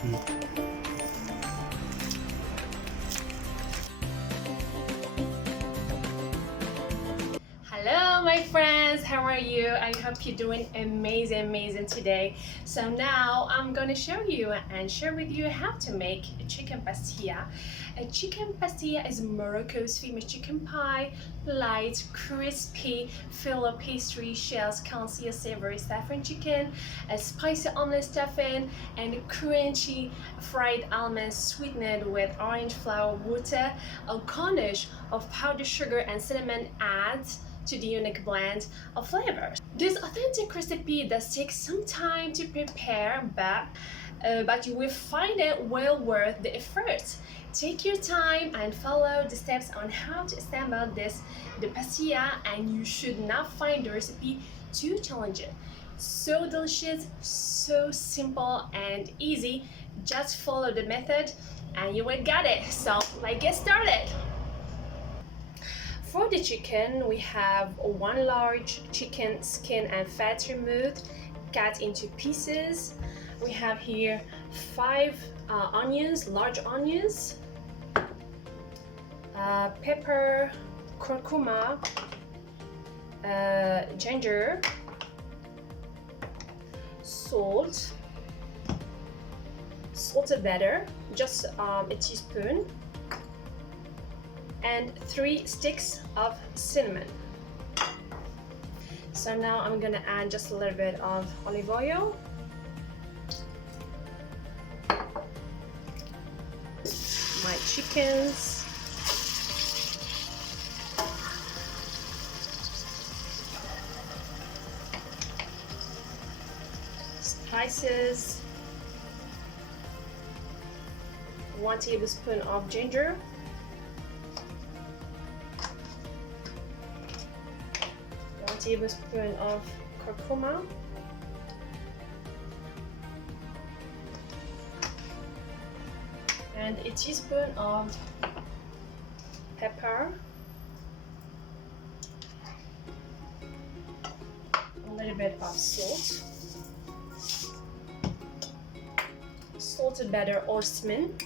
Hello my friends, how are you? I hope you're doing amazing today. So now I'm gonna show you and share with you how to make a chicken pastilla. A chicken pastilla is Morocco's famous chicken pie, light, crispy, filled with pastry, shells, conceal savory saffron chicken, a spicy omelette stuffing, and crunchy fried almonds sweetened with orange flower water. A garnish of powdered sugar and cinnamon adds to the unique blend of flavors. This authentic recipe does take some time to prepare, but you will find it well worth the effort. Take your time and follow the steps on how to assemble the pastilla, and you should not find the recipe too challenging. So delicious, so simple and easy. Just follow the method and you will get it. So let's get started. For the chicken, we have one large chicken skin and fat removed, cut into pieces. We have here 5 onions, large onions, pepper, curcuma, ginger, salt, salted butter, just a teaspoon, and 3 sticks of cinnamon. So now I'm gonna add just a little bit of olive oil, my chickens, spices, 1 tablespoon of ginger, 1 tablespoon of curcuma, and a teaspoon of pepper, a little bit of salt, salted butter or cinnamon,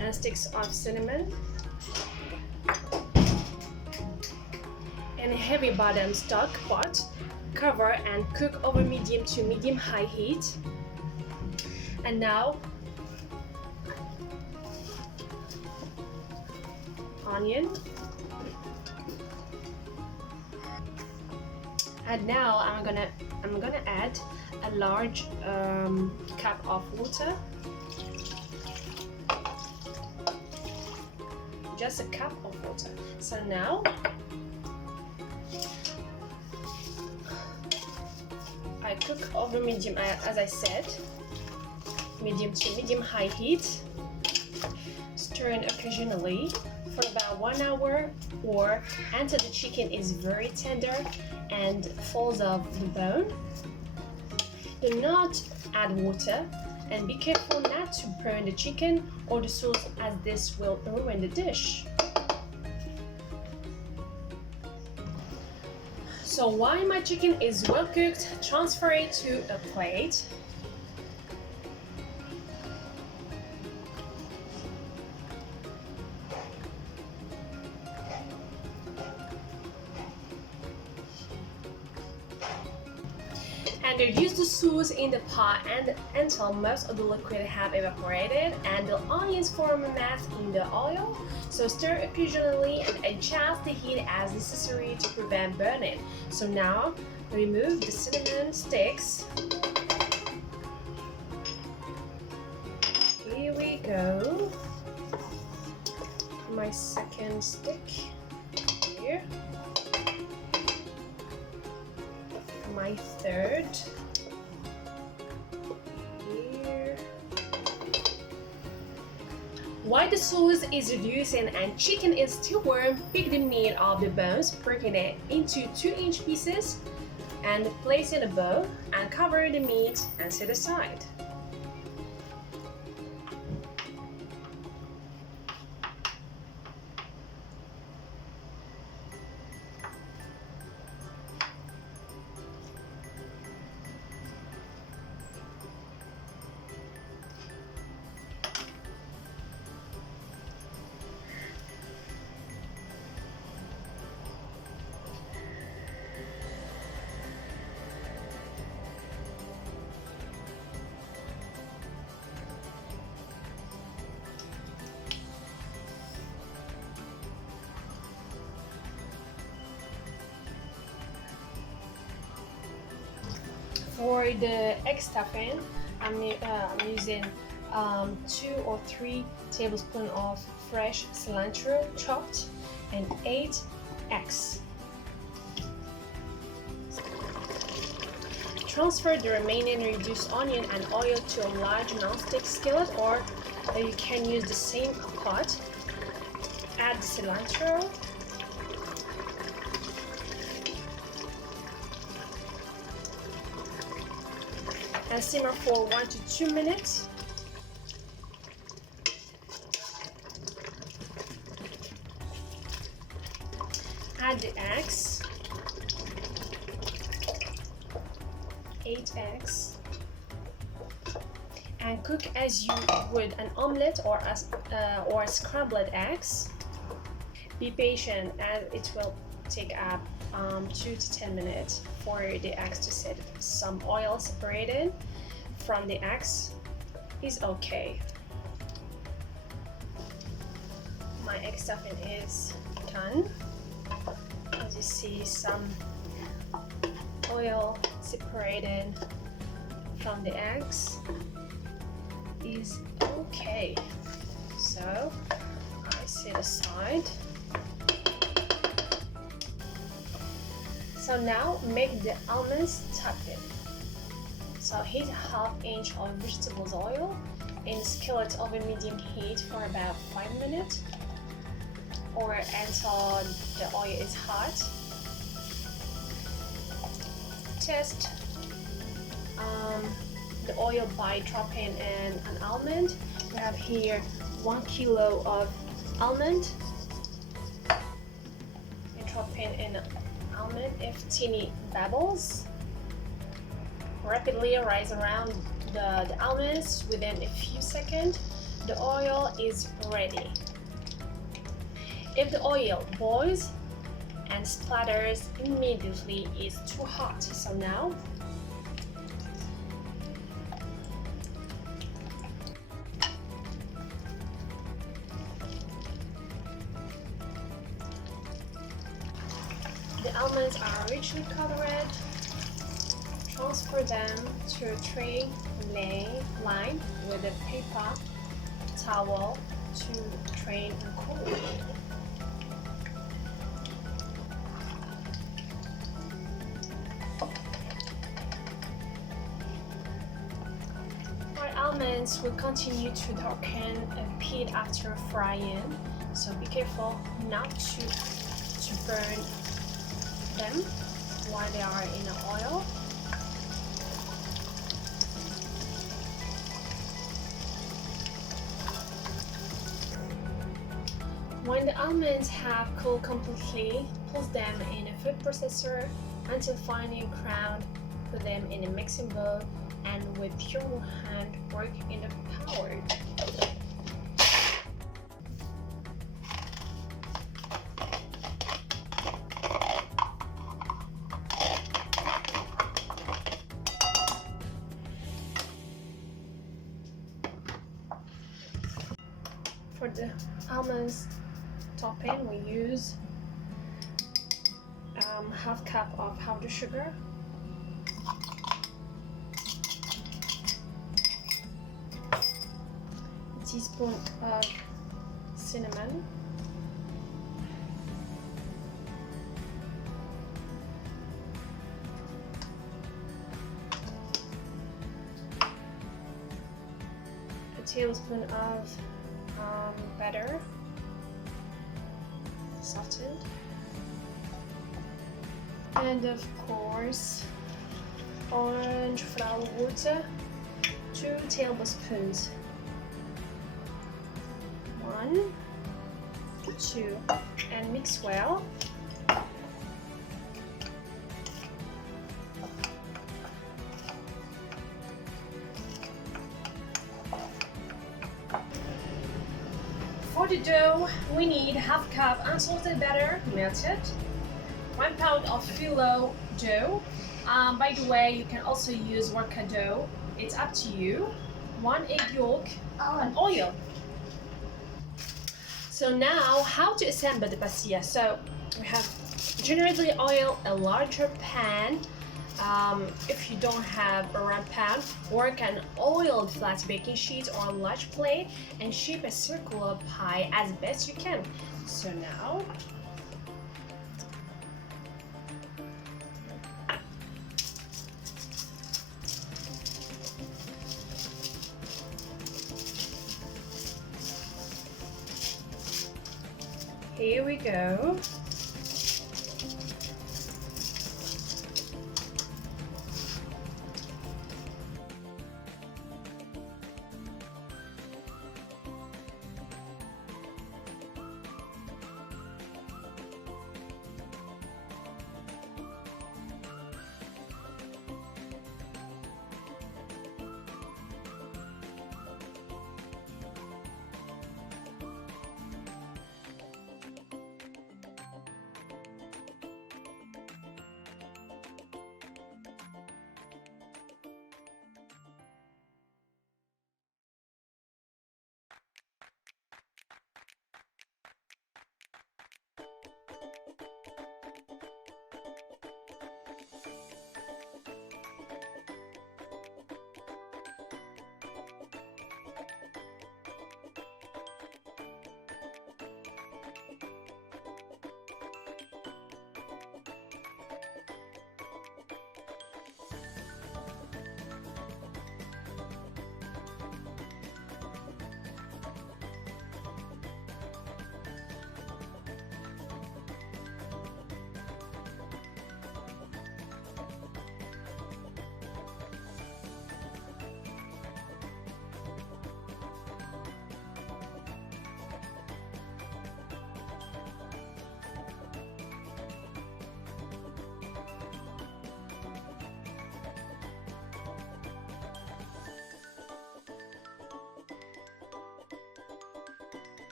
and sticks of cinnamon, and a heavy bottom stock pot. Cover and cook over medium to medium high heat. And now onion, and now I'm gonna add a large cup of water, just a cup of water. So now I cook over medium, as I said, medium to medium high heat, stirring occasionally for about 1 hour or until the chicken is very tender and falls off the bone. Do not add water, and be careful not to burn the chicken or the sauce, as this will ruin the dish. So while my chicken is well cooked, transfer it to a plate. And reduce the sauce in the pot until most of the liquid have evaporated and the onions form a mass in the oil. So stir occasionally and adjust the heat as necessary to prevent burning. So now remove the cinnamon sticks. Here we go. My second stick here. My third here. While the sauce is reducing and chicken is still warm, pick the meat off the bones, breaking it into 2-inch pieces and place in a bowl and cover the meat and set aside. For the egg stuffing, I'm using 2 or 3 tablespoons of fresh cilantro chopped and 8 eggs. Transfer the remaining reduced onion and oil to a large non-stick skillet, or you can use the same pot. Add the cilantro. And simmer for 1 to 2 minutes. Add the eggs. 8 eggs. And cook as you would an omelette or scrambled eggs. Be patient as it will take up 2 to 10 minutes for the eggs to set. Some oil separated from the eggs is okay. My egg stuffing is done. As you see, some oil separated from the eggs is okay. So I set aside. So now make the almonds topping. So heat ½ inch of vegetables oil in a skillet over medium heat for about 5 minutes or until the oil is hot. Test the oil by dropping in an almond. We have here 1 kilo of almond. And dropping in almond if teeny bubbles. Rapidly rise around the almonds within a few seconds. The oil is ready. If the oil boils and splatters immediately, is too hot. So now the almonds are richly colored. Transfer them to a tray lined with a paper towel to drain and cool. Our almonds will continue to darken a bit after frying, so be careful not to burn them while they are in the oil. When the almonds have cooled completely, put them in a food processor until finely ground. Put them in a mixing bowl and with your hand work in the powder. For the almonds topping, we use ½ cup of powdered sugar, a teaspoon of cinnamon, a tablespoon of butter, softened, and of course orange flower water, 2 tablespoons. 1, 2, and mix well. For the dough, we need ½ cup unsalted butter melted, 1 pound of phyllo dough. By the way, you can also use worka dough. It's up to you. 1 egg yolk and oil. So now, how to assemble the pastilla? So we have generously oil a larger pan If you don't have a round pan, work an oiled flat baking sheet or a large plate and shape a circular pie as best you can. So now here we go.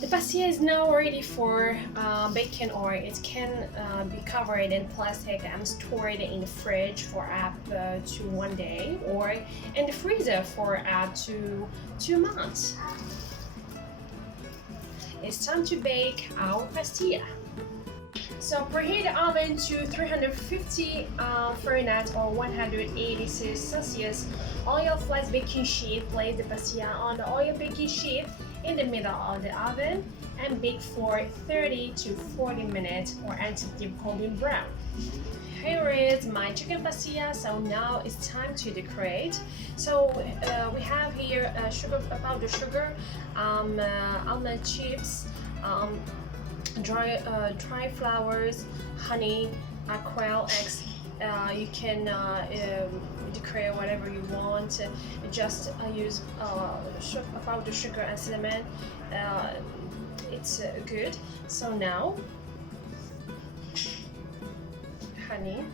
The pastilla is now ready for baking, or it can be covered in plastic and stored in the fridge for up to 1 day, or in the freezer for up to 2 months. It's time to bake our pastilla. So preheat the oven to 350 Fahrenheit or 180 Celsius. Oil flat baking sheet. Place the pastilla on the oil baking sheet in the middle of the oven and bake for 30 to 40 minutes or until deep golden brown. Here is my chicken pastilla. So now it's time to decorate. So we have here powdered sugar, almond chips, dry flowers, honey, quail eggs. You can decorate whatever you want. Just use powdered sugar and cinnamon. It's good. So now, honey.